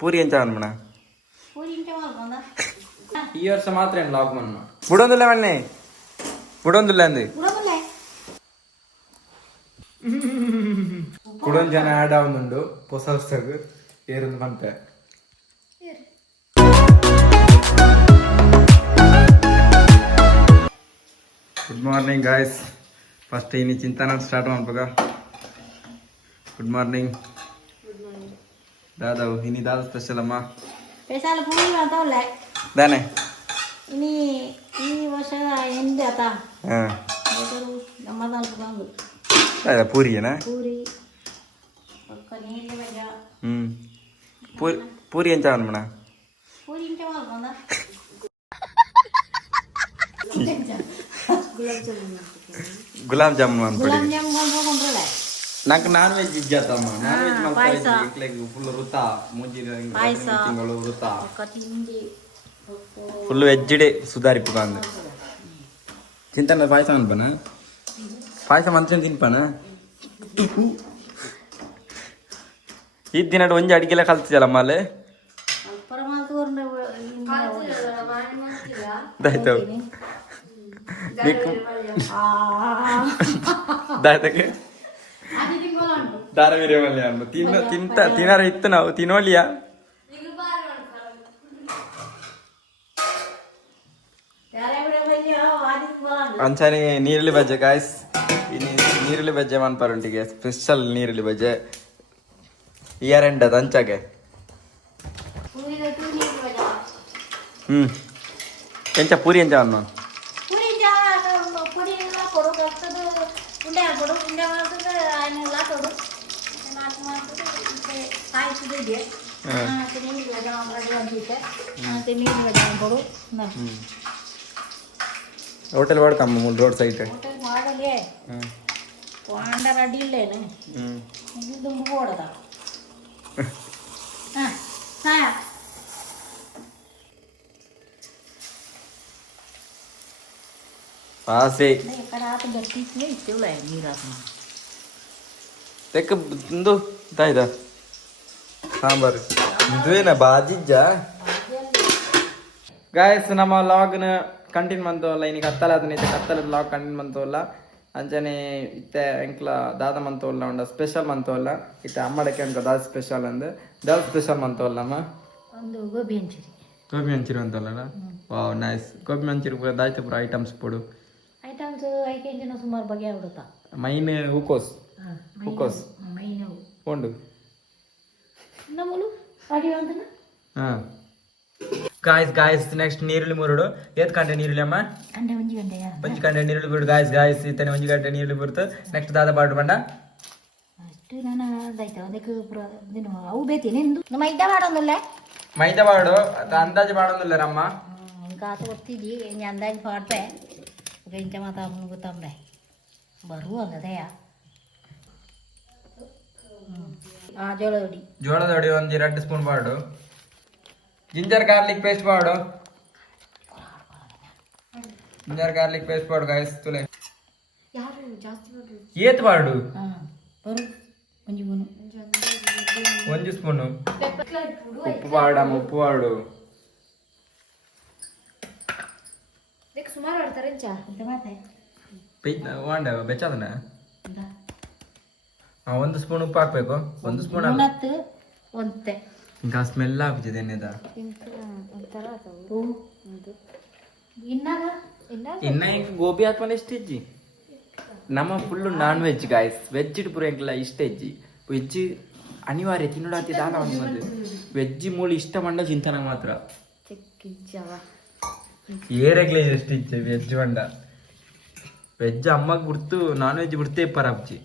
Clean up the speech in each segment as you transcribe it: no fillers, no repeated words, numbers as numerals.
ಪೂರಿ ಎಂಚ ಅನ್ಮಣ ಈ ವರ್ಷ ಮಾತ್ರ ಏನು ಲಾಗ್ ಮನ್ನ ಬುಡೊಂದಿಲ್ಲ ಮಣ್ಣೆ ಬುಡೊಂದಿಲ್ಲ ಅಂದು ಕುಡೊಂದು ಜನ ಆ್ಯಡ್ ಆവുന്നുണ്ട് ಹೊಸ ವರ್ಷಕ್ಕೆ ಏರೊಂದು ಮಂತೆ ಗುಡ್ ಮಾರ್ನಿಂಗ್ ಗಾಯ್ಸ್ ಫಸ್ಟ್ ಇನ್ನು ಚಿಂತನ ಸ್ಟಾರ್ಟ್ ಮಾಡ್ಬೇಕ ಗುಡ್ ಮಾರ್ನಿಂಗ್ दादा ini दादा spesial amma spesial puri atau lek dane ini masa ini data baru Ramadan bangun ada puri ya na puri kan ini baca puri yang cawan mana puri yang cawan mana gulab jamun gulab jamun kontrol lek నాకు non veg ఇచ్చేద్దామా non veg మాకు ఇట్లా full రుతా ముంజి తింగలు రుతా full veg day సుధారిపుగాంది చింతన పాయసం అనిపనా పాయసం మంచిగా తినిపనా ఇది తినట్టు వంజి అడిగేలా కలిసి మళ్ళీ దాయితావు దాయితకి ಧಾರವೀರ್ಯವಲ್ಲ ತಿನ್ನಾರ ಇತ್ತು ನಾವು ತಿನ್ನೋಲಿಯಾ ಅಂಚಾನೆ ನೀರುಳ್ಳಿ ಬಜ್ಜೆ ಗಾಯ್ಸ್ ನೀರುಳ್ಳಿ ಬಜ್ಜೆ ಮನ್ಪಾರುಂಟಿಗೆ ಸ್ಪೆಷಲ್ ನೀರುಳ್ಳಿ ಬಜ್ಜೆ ಇಯರ್ ಅಂಚಾಗೆ ಎಂಚ ಪೂರಿ ಎಂಚ ಅನ್ನ ಹೋಟೆಲ್ ಮಾಡ್ತಮ್ಮ ರೋಡ್ ಸೈಡ್ ತೆಕ್ಕ ಇಂದು ಇದಾಯ್ತಾ ಸಾಂಬಾರು ಇದೇನ ಬಾಜಿಜ್ಜ ಗಾಯಸ್ ನಮ್ಮ ಲಾಗ್ನ ಕಂಟಿನ್ಯೂ ಮಂತೋಲ್ಲ ಇನ್ನೀಗ ಕತ್ತಲದ ಲಾಗ್ ಕಂಟಿನ್ಯೂ ಮಂತೋಲ್ಲ ಅಂಚನೆ ಇತ್ತೆ ಎಂಕ್ಲ ದಾದ ಮಂತೋಲ್ಲ ಉಂಡ ಸ್ಪೆಷಲ್ ಮಂತೋಲ್ಲ ಇತ್ತೆ ಅಮ್ಮಡಕ್ಕೆ ಅಂಕ ದಾದ ಸ್ಪೆಷಲ್ ಅಂದು ದಾದ ಸ್ಪೆಷಲ್ ಮಂತೋಲ್ಲಮ್ಮ ಗೋಬಿ ಮಂಚೂರಿ ಅಂತಲ್ಲ ವಾವ್ ನೈಸ್ ಗೋಬಿ ಮಂಚೂರಿ ಪೂರ ದಾಯ್ತು ಪೂರ ಐಟಮ್ಸ್ ಪೊಡು ಐಟಮ್ಸ್ ಐಕೆಂಜಿನ ಸುಮಾರು ಬಗೆ ಬಿಡುತ್ತಾ ಮೈನ್ ಹೂಕೋಸ್ ಉಂಡು ಗಾಯ್ಸ್ ನೆಕ್ಸ್ಟ್ ನೀರುಳ್ಳಿ ಮುರುಡು ಏತ್ ಗಂಟೆ ನೀರುಳ್ಳಿ ಅಮ್ಮ ಒಂಜಿ ಗಂಟೆ ನೀರುಳ್ಳಿ ಬಿಡು ಗಾಯ್ಸ್ ಇತ್ತನೆ ಒಂಜಿ ಗಂಟೆ ನೀರುಳ್ಳಿ ಬಿಡ್ತು ನೆಕ್ಸ್ಟ್ ದಾದ ಬಾಡು ಬಂಡ ಅಷ್ಟು ನಾನು ಅದಾಯ್ತು ಅದಕ್ಕೆ ಅವು ಬೇತೀನಿ ಮೈದಾ ಮಾಡೋದಿಲ್ಲ ಮೈದಾ ಬಾಡು ಅಂದಾಜು ಮಾಡೋದಿಲ್ಲ ರಮ್ಮ ಕಾಸು ಗೊತ್ತಿದ್ದಿ ಅಂದಾಜು ಪಾಡ್ತೆ ಇಂಚ ಮಾತಾ ಗೊತ್ತಂಬ್ರೆ ಬರು ಅಂದದೆಯಾ ಜೋಳದ ಹೊಡಿ ಒಂದು 2 ಸ್ಪೂನ್ ಬಾಡು ಜಿಂಜರ್ ಗಾರ್ಲಿಕ್ ಪೇಸ್ಟ್ ಬಾಡು ಗಾಯ್ಸ್ ತುಲೆ ಏತ್ ಬಾಡು ಒಂದು ಸ್ಪೂನು ಉಪ್ಪು ಬಾಡಮ್ಮ ಉಪ್ಪು ಬಾಡು ಸುಮಾರು ಬೆಚ್ಚದನ ಒಂದು ಸ್ಪೂನ್ ಉಪ್ಪು ಹಾಕ್ಬೇಕು ಒಂದು ಸ್ಪೂನ್ ఇంకా స్మెల్ ఆగుతుంది ఎన్నదా ಇನ್ನ ಇಂಕ ಗೋಬಿ ಹಾಕ್ಕೊಂಡು ಎಷ್ಟು ಹೆಜ್ಜಿ ನಮ್ಮ full non veg guys veg ಪೂರ ಎಂಕ್ಲ ಇಷ್ಟ ಹೆಜ್ಜಿ ವೆಜ್ ಅನಿವಾರ್ಯ ತಿನ್ನೋಡಾತಿ ದಾನ ಒಂದು ವೆಜ್ ಮೂಳು ಇಷ್ಟ ಮಂಡ ಚಿಂತನ ಮಾತ್ರ ಏರೆಗ್ಲೇ ಎಷ್ಟು ಇಚ್ಛೆ ವೆಜ್ ಮಂಡ ವೆಜ್ ಅಮ್ಮಗ್ ಬಿಡ್ತು ನಾನ್ ವೆಜ್ ಬಿಡ್ತೇ ಪರಾಬ್ಜಿ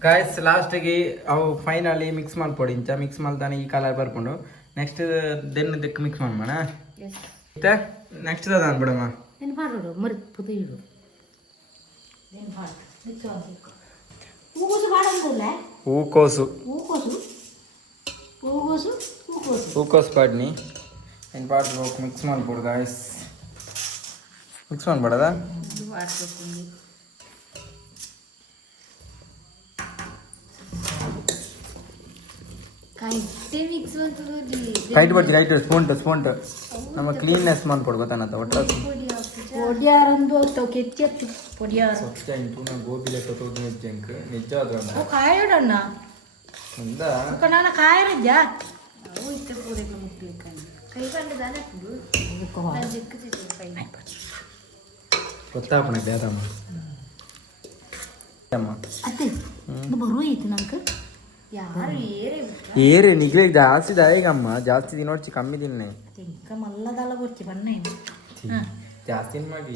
ಗಾಯ್ಸ್ ಲಾಸ್ಟಿಗೆ ಅವು ಫೈನಲಿ ಮಿಕ್ಸ್ ಮಾಡ್ಕೊಡಿ ಇಂಚ ಮಿಕ್ಸ್ ಮಾಡ್ತಾನೆ ಈ ಕಲರ್ ಬರ್ಕೊಂಡು ನೆಕ್ಸ್ಟ್ ದೆನ್ ಇದಕ್ಕೆ ಮಿಕ್ಸ್ ಮಾಡೋಣ ಮತ್ತೆ ನೆಕ್ಸ್ಟ್ ಅದ ಅನ್ಬಿಡಮ್ಮ ಹೂಕೋಸು ಪಾಡ್ನಿ ಏನು ಪಾಡ್ಬೇಕು ಮಿಕ್ಸ್ ಮಾಡ್ಕೊಡು ಗಾಯ್ಸ್ ಮಿಕ್ಸ್ ಮಾಡ್ಬೇಡದ ಕೈಟೆ ಮಿಕ್ಸ್ ಬಂತದು ಕೈಟ್ ಬರ್ತಿ ರೈಟ್ ಸ್ಪೂಂಟ್ ನಮ್ಮ ಕ್ಲೀನ್ನೆಸ್ ಮಾಡ್ಕೊಡು ಗೊತ್ತಾನತ್ತ ಒಟ್ಟ పొడియారందు తొకెచ్చెత్తు పొడియారు ಸ್ವಚ್ಛ ಇಂಟು ನಾ ಗೋಬಿಲೆ ತೊಗೊಂಡು ಹೆಜ್ಜೆಂಕ್ ನಿಜ ಅದ್ರಣ್ಣ కాయడన్నా ಮುಂದ ఒక నాన్న కాయరజ్జా అవు ఇత్త పూరేకు ముట్టు కై కండు దాన ఇప్పుడు నా జిక్కు తిట్టు కై ಗೊತ್ತಾಪಣ ಬೇದಮ್ಮ ಅಮ್ಮ ಅತ್ತೆ ಇದು ಬರುವಾಯ್ತು ನಂಗೆ ಯಾರು ಏರೆ ನಿಗ್ಲೆ ಜಾಸ್ತಿ ದಾಯಿಗಮ್ಮ ಜಾಸ್ತಿ ದಿನೋಡ್ಚಿ ಕಮ್ಮಿ ದಿನ್ನೆ ఇంకా మల్లదాల గురించి బన్నాయి ಜಾಸ್ತಿ ಮಾಡಿ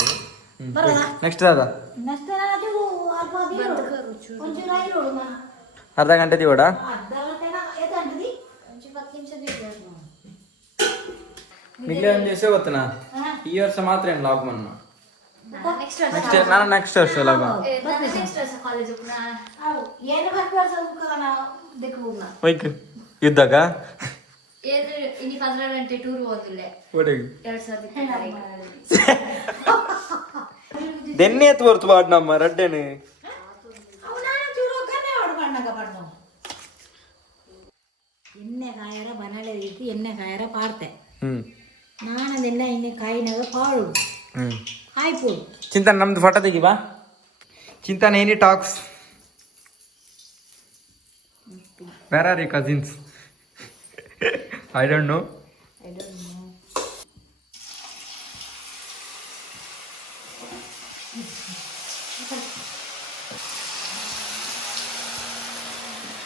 ಬರಲ್ಲ ನೆಕ್ಸ್ಟ್ ಅದ నెక్స్ట్ అది అల్ప దిరు కొంచెం రైలు ఉడుమా ಅರ್ಧ ಗಂಟೆ ದಿವಡ అర్ధ గంటన ఏదంటది కొంచెం 10 నిమిషం దిరు ನಿಗ್ಲೆ ಒಂದು ದಿವಸ ಗೊತ್ತನಾ ಈ ವರ್ಷ ಮಾತ್ರ ಏನು ಲಾಗ್ ಮನ್ನ నెక్స్ట్ ನಾನು ನೆಕ್ಸ್ಟ್ ವರ್ಷ ಲಾಗ್ నెక్స్ట్ కాలేజ్ ఉన్నా అవు ఏను కట్టారు చదువుకోన దెక్కున్నా ವೈಕ್ ಯುದ್ಧಗ ఏది ఇన్ని 15 టూర్ పోదులే ಒಡೆಗೆ 2000 ದೆನ್ನೆ ಎತ್ತು ಬರ್ತು ಬಾಡ್ ನಮ್ಮ ರಡ್ಡೆನೆ అవునా చూడగానే వాడు పండగ పడదాం ಎಣ್ಣೆ ಕಾಯರ ಬನಳೆ ರೀತಿ ಎಣ್ಣೆ ಕಾಯರ ಪಾಡ್ತೆ ನಾನು ಅದೆಲ್ಲ ಎಣ್ಣೆ ಕಾಯಿನಾಗ ಪಾಳು ಕಾಯ್ಪೋಡು ಚಿಂತನ ನಮ್ದು ಫೋಟೋ ತೆಗಿವಾ ಚಿಂತನ ಏನಿ ಟಾಕ್ಸ್ where are you cousins I don't know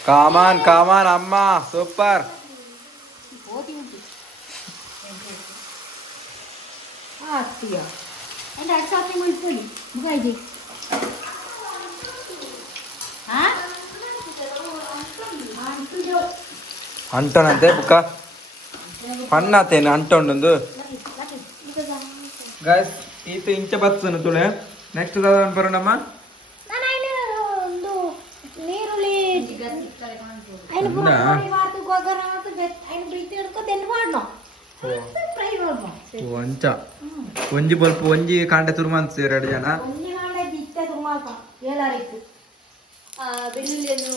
come on ಅಮ್ಮ ಸೂಪರ್ ಅತ್ತಿಯ എൻ്റെ അടുത്താക്കി പോയി മുഖായി ಅಂಟೋಣಂತೆ ಬುಕ್ಕ ಪಣ್ಣಾತೇನೆ ಅಂಟೊಂಡು ಗಾಯ್ಸ್ ಈತ ಇಂಚ ಬತ್ತನು ತುಳೆ ನೆಕ್ಸ್ಟ್ ಬರೋಣಮ್ಮ ಒಂದು ನೀರುಳ್ಳಿ ఆయన ಗೊಬ್ಬರ ఆయన ಪ್ರೀತಿ ಹಿಡ್ಕೊಂಡು ಎಲ್ಲಿ ಮಾಡೋ ಫ್ರೈ ಮಾಡ್ಬೋ ಒಂಚ ಒಂಜಿ ಬಲ್ಪ್ ಒಂಜಿ ಕಾಂಡೆ ತುರ್ಮಂತ್ ಎರಡು ಜನ ಒಂಜಿ ಕಾಂಡೆ ಇತ್ತೆ ತುರ್ಮಾಲ್ಪ ಏಲಾರಿತ್ತು ಬೆಳ್ಳುಳ್ಳಿಯನ್ನು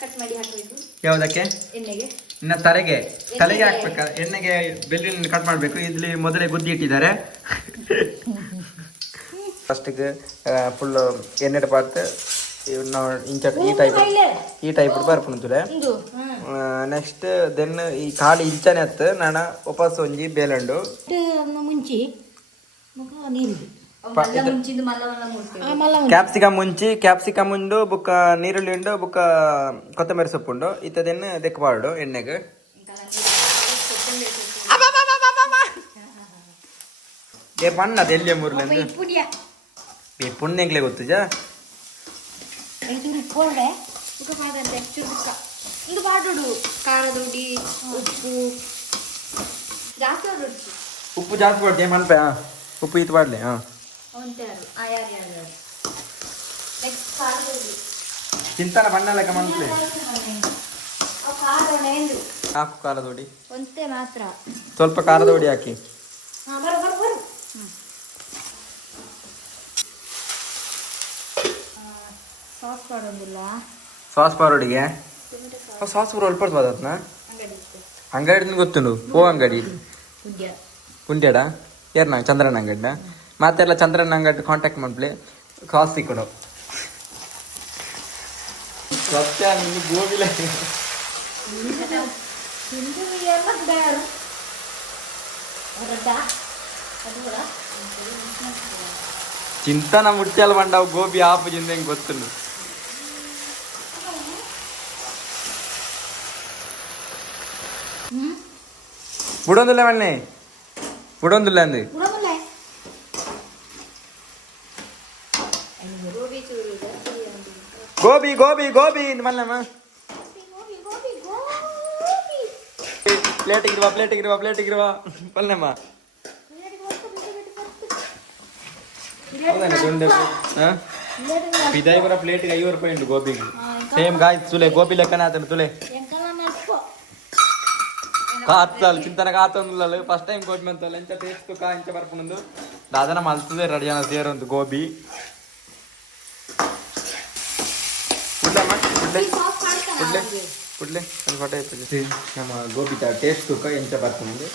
ಕಟ್ ಮಾಡಿ ಹಾಕಬೇಕು ಯಾವುದಕ್ಕೆ ಎಣ್ಣೆಗೆ ಇನ್ನ ತಲೆಗೆ ಹಾಕ್ಬೇಕ ಎಣ್ಣೆಗೆ ಬೆಳ್ಳುಳ್ಳಿ ಕಟ್ ಮಾಡ್ಬೇಕು ಇಲ್ಲಿ ಮೊದಲೇ ಗುದ್ದಿ ಇಟ್ಟಿದ್ದಾರೆ ಫಸ್ಟಿಗೆ ಫುಲ್ ಎಣ್ಣೆ ಪಾರ್ತ್ ಇಂಚ ಈ ಟೈಪ್ ಬರ್ಪುಂತುಲೆ ನೆಕ್ಸ್ಟ್ ದೆನ್ ಈ ಕಾಳಿ ಇಂಚನೆ ಅತ್ತ ನಾನು ವಾಪಸ್ ಒಂಜಿ ಬೇಲಂಡು ಮುಂಚಿ ನೀರು ಕ್ಯಾಪ್ಸಿಕಮ್ ಉಂಡು ಬುಕ್ಕ ನೀರುಳ್ಳಿ ಉಂಡು ಬುಕ್ಕ ಕೊತ್ತಂಬರಿ ಸೊಪ್ಪು ಉಂಡು ಇತ್ತದೆನ್ ದೆಕ್ಕಬಾರ್ದು ಎಣ್ಣೆಗೆ ಏ ಬಣ್ಣದ ಎಲ್ಲಿ ಮೂರ್ಲೆ ಪುಣ್ಯಂಗ್ಲೆ ಗೊತ್ತುಜ ಇದು ಪಾಡುಡು ಖಾರದ ಹುಡಿ ಉಪ್ಪು ಜಾಸ್ತಿ ಉಪ್ಪು ಜಾಸ್ತಿ ಮಾಡ್ತೀಯ ಮನ್ಪೆ ಉಪ್ಪು ಇದು ಮಾಡ್ಲಿ ಚಿಂತನ ಬಣ್ಣ ಲೆಕ್ಕ ಮನ್ಸ್ಲಿ ಹಾಕು ಖಾರದ ಹುಡಿ ಒಂತೆ ಮಾತ್ರ ಸ್ವಲ್ಪ ಖಾರದ ಹುಡಿ ಹಾಕಿ ಸಾಸ್ ಮಾಡೋದಿಲ್ಲ ಸಾಸ್ ಪಾರೋಡಿಗೆ ಸಾಸ್ ಪೂರ ಅಲ್ಪ ಅದನ್ನ ಅಂಗಡಿ ಗೊತ್ತುಂಡು ಪೋ ಅಂಗಡಿ ಪುಂಡ್ಯಾಡ ಏರ್ನ ಚಂದ್ರನ ಅಂಗಡಿನ ಮತ್ತೆಲ್ಲ ಚಂದ್ರನ ಅಂಗಡಿ ಕಾಂಟ್ಯಾಕ್ಟ್ ಮಾಡ್ಲಿ ಕಾಸು ಸಿಕ್ಕೊಡು ಸತ್ಯ ನಿನ್ನ ಗೋಬಿಲ చింతన ముత్యాలు పండావు గోబీ ఆపు చింద ಗೊತ್ತುಂಡು బుడొందులే వాడిని బుడొందులే అంది గోబీ గోబీ గోబీ మళ్ళమ్మా ಪ್ಲೇಟಿಗೆ ಇರುವ ಪಲ್ಲೆಮ್ಮ ಇದಾಗಿ ಬರೋ ಪ್ಲೇಟಿಗೆ 50 ರೂಪಾಯಿ ಉಂಟು ಗೋಬಿಗೆ ಸೇಮ್ ಗಾಯ್ ತುಲೆ ಗೋಬಿ ಲೆಕ್ಕನ ಆತನು ತುಲೆ ಕಾತ್ತಲ್ಲ ಚಿಂತನ ಕಾತೊಂದು ಫಸ್ಟ್ ಟೈಮ್ ಗೋಬಿ ಮಂತಲ್ಲ ಎಂಚ ಟೇಸ್ಟ್ ಕಾ ಇಂಚ ಬರ್ಪುಂದು ದಾದನ ಮಲ್ತದೆ ರೆಡಿ ಜನ ಸೇರೊಂದು ಗೋಬಿ ಕುಡ್ಲೆ ಅದು ಫಟ ಇರ್ತದೆ ನಮ್ಮ ಗೋಬಿತ ಟೇಸ್ಟ್ ತೂಕ ಎಂಚ ಬರ್ತದೆ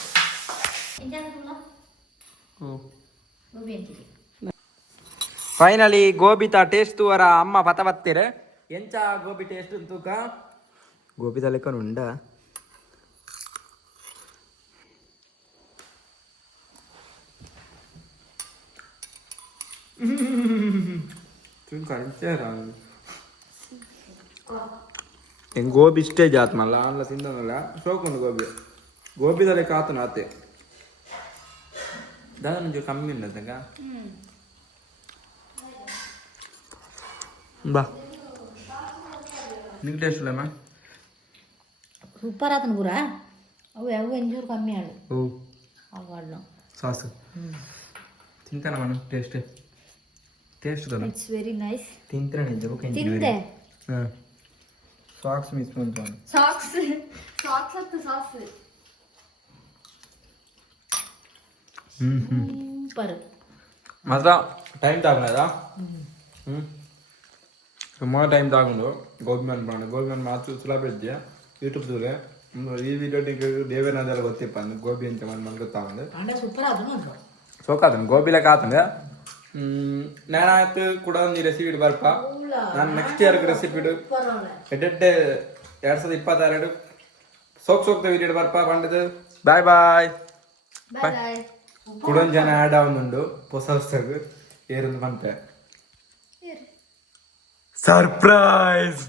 ಫೈನಲಿ ಗೋಬಿತ ಟೇಸ್ಟ್ ತೂವರ ಅಮ್ಮ ಪತ ಬತ್ತೀರ ಎಂಚ ಗೋಬಿ ಟೇಸ್ಟ್ ತೂಕ ಗೋಬಿತ ಲೆಕ್ಕ ಉಂಡ ಗೋಬಿ ಇಷ್ಟೇ ಜಾತ್ ಮಲ್ಲ ಅಲ್ಲ ತಿಂದನಲ್ಲ ಸೋಕೊಂಡು ಗೋಬಿದಲ್ಲಿ ಕಾತು ನಾತೆ ದಾದ ಕಮ್ಮಿ ಉಂಟಂಗ ಬಾ ನಿಂಗೆ ಟೇಸ್ಟ್ ಇಲ್ಲ ಮ್ಯಾಮ್ ಸೂಪರ್ ಆತನ ಪೂರ ಅವು ಯಾವ ಒಂಚೂರು ಕಮ್ಮಿ ಆಡು ಓ ಅವಾಡ್ಲು ಸಾಸ್ ತಿಂತಾನ ಮನ ಟೇಸ್ಟ್ ಇಟ್ಸ್ ವೆರಿ ನೈಸ್ ತಿಂತಾನೆ ನಿಜಕ್ಕೂ ತಿಂದೆ ಹಾಂ ಸಾಕ್ಸ್ ಮಿಸ್ ಮಾಡ್ತಾನೆ ಸಾಕ್ಸ್ ಹತ್ತು ಸಾಕ್ಸ್ ಸೂಪರ್ ಮಾತ್ರ ಟೈಮ್ ತಾಗದ ಸುಮಾರು ಟೈಮ್ ತಾಗೊಂಡು ಗೋಬಿ ಮನ್ ಮಾತು ಸುಲಭ ಇದ್ದೆ ಯೂಟ್ಯೂಬ್ ದೂರ ಈ ವಿಡಿಯೋ ದೇವೇನಾದೆಲ್ಲ ಗೊತ್ತಿಪ್ಪ ಅಂದ್ರೆ ಗೋಬಿ ಅಂತ ಮನ್ ಗೊತ್ತಾಗಂದು ಸೂಪರ್ ಆತನು ಸೋಕಾತನು ಗೋಬಿ ಲೆಕ್ಕ ಆತಂಗ ನಾನಾಯ್ತು ಕೂಡ ಒಂದು ರೆಸಿಪಿ ಬರ್ಪ ನಾನು ನೆಕ್ಸ್ಟ್ ಇಯರ್ ರೆಸಿಪಿ ಎಡ್ಡೆ 2022 ಸೋಕ್ದ ವಿಡಿಯೋ ಬರ್ಪ ಪಂಡದು ಬಾಯ್ ಬಾಯ್ ಬಾಯ್ ಕುಡೊಂದು ಜನ ಆಡ್ ಆവുന്നുണ്ട് ಹೊಸ ಹೊಸದು ಏರುಂದು ಬಂತೆ ಸರ್ಪ್ರೈಸ್